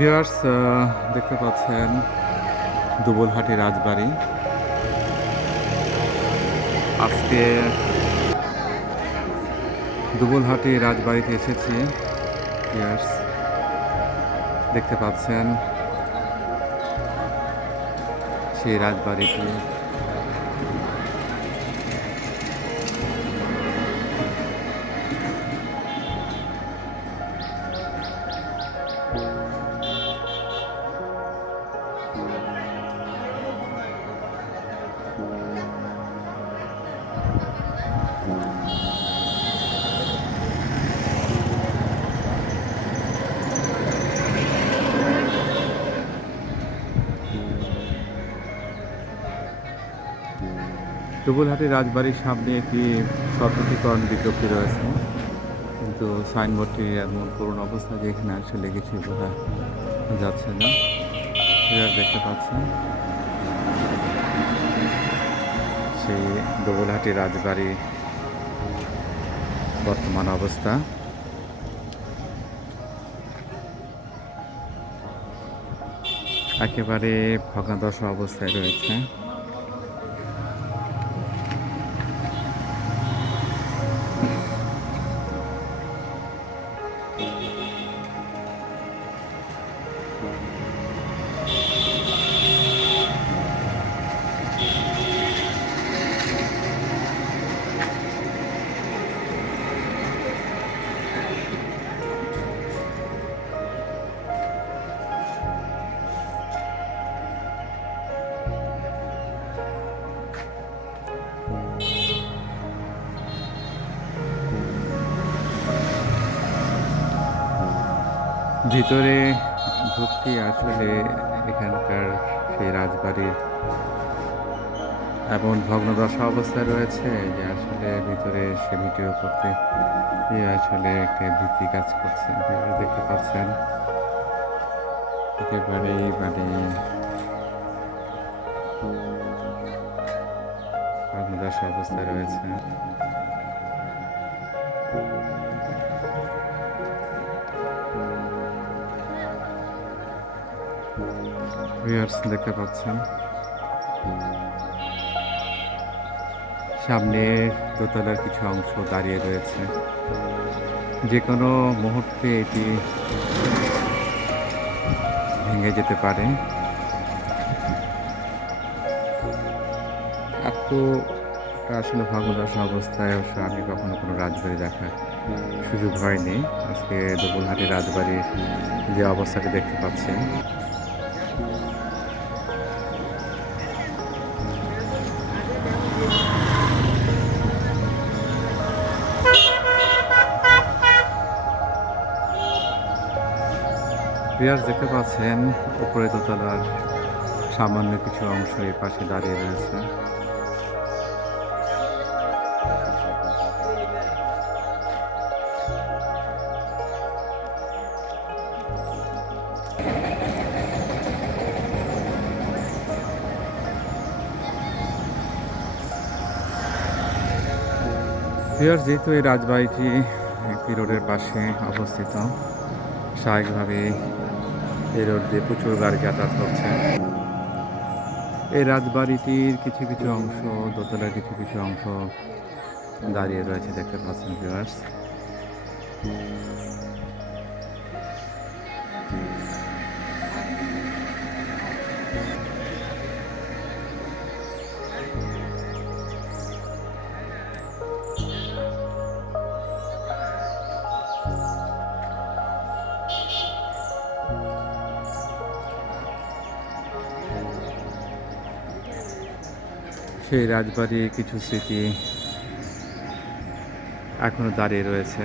Viewers দেখতে পাচ্ছেন দুবলহাটি রাজবাড়ি। আজকে দুবলহাটি রাজবাড়িতে এসেছি ভিউয়ার্স। দেখতে পাচ্ছেন সেই রাজবাড়িটি। দুবলহাটি রাজবাড়ির সামনে একটি সতর্কীকরণ বিজ্ঞপ্তি রয়েছে। কিন্তু সাইনবোর্ডটি এমন করুণ অবস্থা যে এখানে আসলে কিছু বোঝা যাচ্ছে না। দেখতে পাচ্ছেন সেই ডুবুলহাটি রাজবাড়ির বর্তমান অবস্থা। একেবারে ভগ্নাদশা অবস্থায় রয়েছে। ভিতরে ঢুকতে আসলে এখানকার সেই রাজবাড়ির এমন ভগ্নদশা অবস্থায় রয়েছে যে আসলে ভিতরে সে ভিডিও করতে আসলে একটা ভীতি কাজ করছে। ভিতরে দেখতে পাচ্ছেন। একেবারেই মানে ভগ্নদশা অবস্থায় রয়েছে। ভিউয়ার্স দেখতে পাচ্ছেন। সামনে দোতলার কিছু অংশ দাঁড়িয়ে রয়েছে। যে কোনো মুহূর্তে এটি ভেঙে যেতে পারে। এত আসলে ভগ্নদশা অবস্থায় অবশ্য আমি কখনো কোনো রাজবাড়ি দেখার সুযোগ হয়নি। আজকে দোবলহাটি রাজবাড়ির যে অবস্থাটি দেখতে পাচ্ছেন। ভিউয়ার্স দেখতে পাচ্ছেন, উপরে দোতলার সামান্য কিছু অংশ এই পাশে দাঁড়িয়ে রয়েছে। ভিউয়ার্স যেহেতু এই রাজবাড়িটি একটি রোডের পাশে অবস্থিত স্বাভাবিকভাবে এই রোড দিয়ে প্রচুর গাড়ি যাতায়াত করছে। এই রাজবাড়িটির কিছু কিছু অংশ, দোতলার কিছু কিছু অংশ দাঁড়িয়ে রয়েছে দেখতে পাচ্ছেন ভিউয়ার্স সেই রাজবাড়ির কিছু স্মৃতি এখনও দাঁড়িয়ে রয়েছে।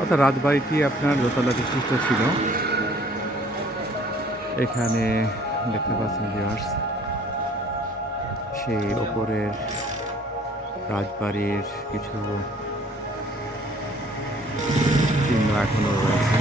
অর্থাৎ রাজবাড়িটি আপনার দোতলা বিশিষ্ট ছিল। এখানে দেখতে পাচ্ছেন ভিউয়ার্স সেই ওপরের রাজবাড়ির কিছু চিহ্ন এখনও রয়েছে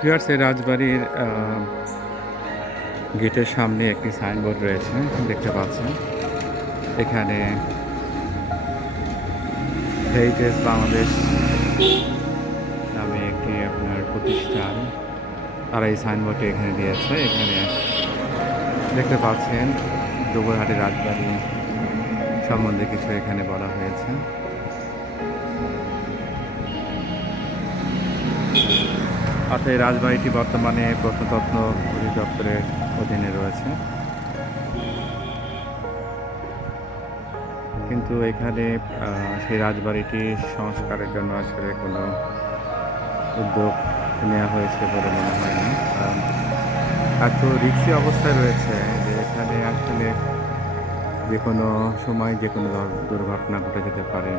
ভিউয়ার্স, এই রাজবাড়ির গেটের সামনে একটি সাইনবোর্ড রয়েছে, দেখতে পাচ্ছেন। এখানে হেরিটেজ বাংলাদেশ নামে একটি আপনার প্রতিষ্ঠান, তারা এই সাইনবোর্ডটি এখানে দিয়েছে। এখানে দেখতে পাচ্ছেন ডুবরহাটের রাজবাড়ি সম্বন্ধে কিছু এখানে বলা হয়েছে। অর্থাৎ এই রাজবাড়িটি বর্তমানে প্রত্নতত্ত্ব অধিদপ্তরের অধীনে রয়েছে। কিন্তু এখানে সেই রাজবাড়িটি সংস্কারের জন্য আসলে কোনো উদ্যোগ নেওয়া হয়েছে বলে মনে হয় না। কারণ এত রিক্সি অবস্থায় রয়েছে যে এখানে আসলে যে কোনো সময় যে কোনো দুর্ঘটনা ঘটে যেতে পারে।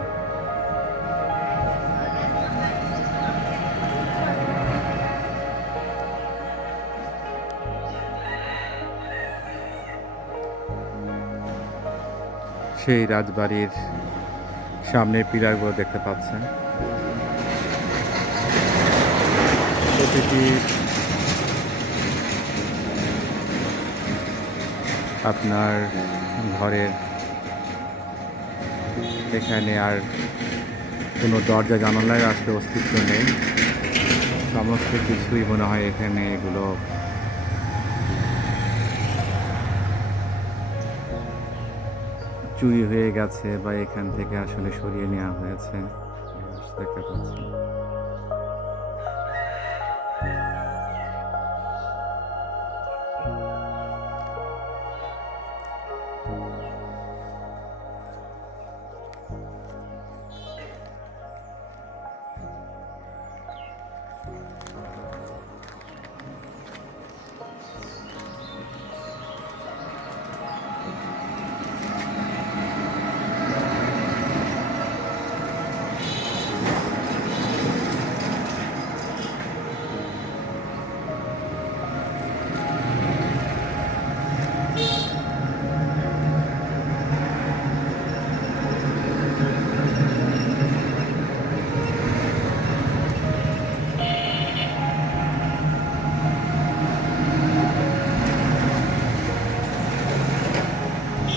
সেই রাজবাড়ির সামনের পিলারগুলো দেখতে পাচ্ছেন। প্রতিটি আপনার ঘরের এখানে আর কোনো দরজা জানালার আসলে অস্তিত্ব নেই। সমস্ত কিছুই মনে হয় এখানে এগুলো চুরি হয়ে গেছে বা এখান থেকে আসলে সরিয়ে নেওয়া হয়েছে। দেখতে পাচ্ছি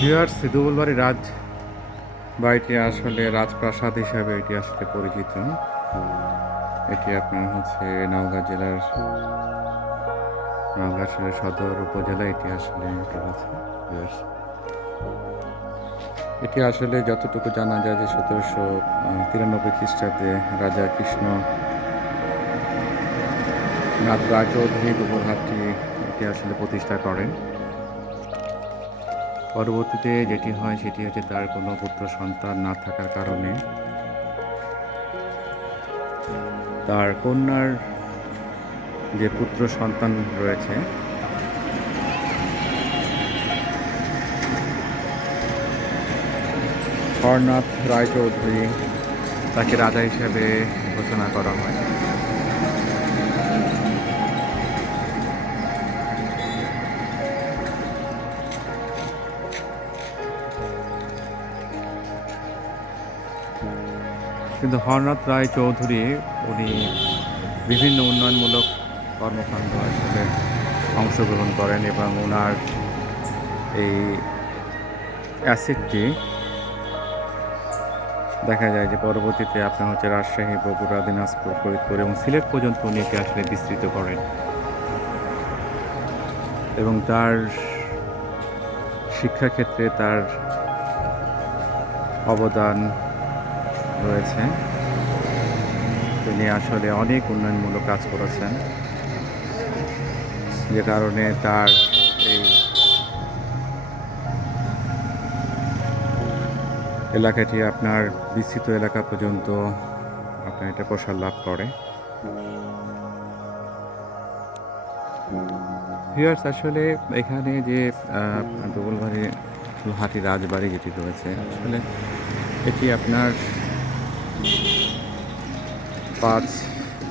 ভিউয়ার্স সিধুবুলবাড়ি রাজ বা এটি আসলে রাজপ্রাসাদ হিসাবে এটি আসলে পরিচিত। এটি আপনার হচ্ছে নওগাঁ জেলার, নওগাঁ সদর উপজেলা এটি আসলে এটি আসলে যতটুকু জানা যায় যে সতেরোশো তিরানব্বই খ্রিস্টাব্দে রাজা কৃষ্ণ নাথ রায়চৌধুরী গোবরহাটটি এটি আসলে প্রতিষ্ঠা করেন। পরবর্তীতে যেটি হয় সেটি হচ্ছে তার কোনো পুত্র সন্তান না থাকার কারণে তার কন্যার যে পুত্র সন্তান রয়েছে, হরনাথ রায়চৌধুরী, তাকে রাজা হিসেবে ঘোষণা করা হয়। কিন্তু হরনাথ রায় চৌধুরী, উনি বিভিন্ন উন্নয়নমূলক কর্মকাণ্ড আসলে অংশগ্রহণ করেন এবং ওনার এই অ্যাসিডটি দেখা যায় যে পরবর্তীতে আপনার হচ্ছে রাজশাহী, বগুড়া, দিনাজপুর, ফরিদপুর এবং সিলেট পর্যন্ত উনি একে আসলে বিস্তৃত করেন। এবং তার শিক্ষাক্ষেত্রে তার অবদান রয়েছে তিনি আসলে অনেক উন্নয়নমূলক কাজ করেছেন। যে কারণে তার এই এলাকাটি আপনার বিস্তৃত এলাকা পর্যন্ত আপনার এটা প্রসার লাভ করে। ভিউয়ার্স আসলে এখানে যে দুবলবাড়ি হাটি রাজবাড়ি যেটি রয়েছে, আসলে এটি আপনার পাঁচ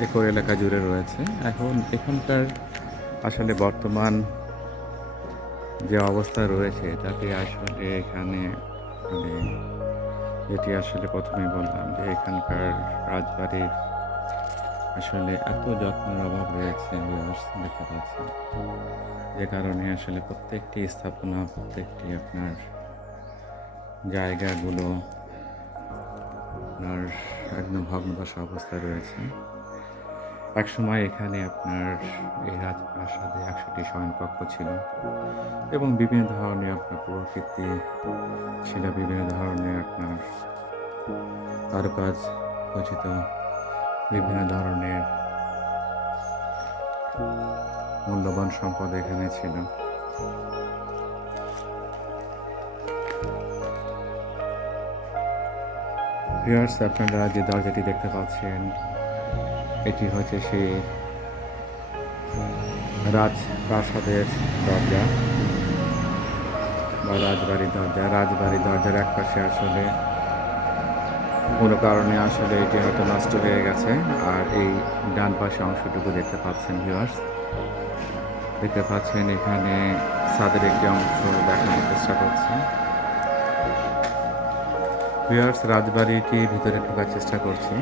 একর এলাকা জুড়ে রয়েছে। এখন এখানকার আসলে বর্তমান যে অবস্থা রয়েছে, তাতে আসলে এখানে মানে যেটি আসলে প্রথমেই বললাম যে এখানকার রাজবাড়ির আসলে এত যত্নের অভাব রয়েছে দেখতে পাচ্ছেন। যে কারণে আসলে প্রত্যেকটি স্থাপনা, প্রত্যেকটি আপনার জায়গাগুলো আপনার একদম ভগ্নদশা অবস্থায় রয়েছে। একসময় এখানে আপনার এই রাজপ্রাসাদে একশোটি শয়নকক্ষ ছিল এবং বিভিন্ন ধরনের আপনার প্রকৃতি ছিল, বিভিন্ন ধরনের আপনার কারুকাজ খচিত বিভিন্ন ধরনের মূল্যবান সম্পদ এখানে ছিল। ভিউয়ার্স আপনারা যে দরজাটি দেখতে পাচ্ছেন, এটি হচ্ছে সেই রাজপ্রাসাদের দরজা বা রাজবাড়ির দরজা। রাজবাড়ির দরজার এক পাশে আসলে কোনো কারণে আসলে এটি হয়তো নষ্ট হয়ে গেছে। আর এই ডান পাশে অংশটুকু দেখতে পাচ্ছেন ভিউয়ার্স দেখতে পাচ্ছেন এখানে ছাদের একটি অংশ দেখানোর চেষ্টা করছি। ভিউয়ার্স রাজবাড়িটি ভিতরে ঢোকার চেষ্টা করছি।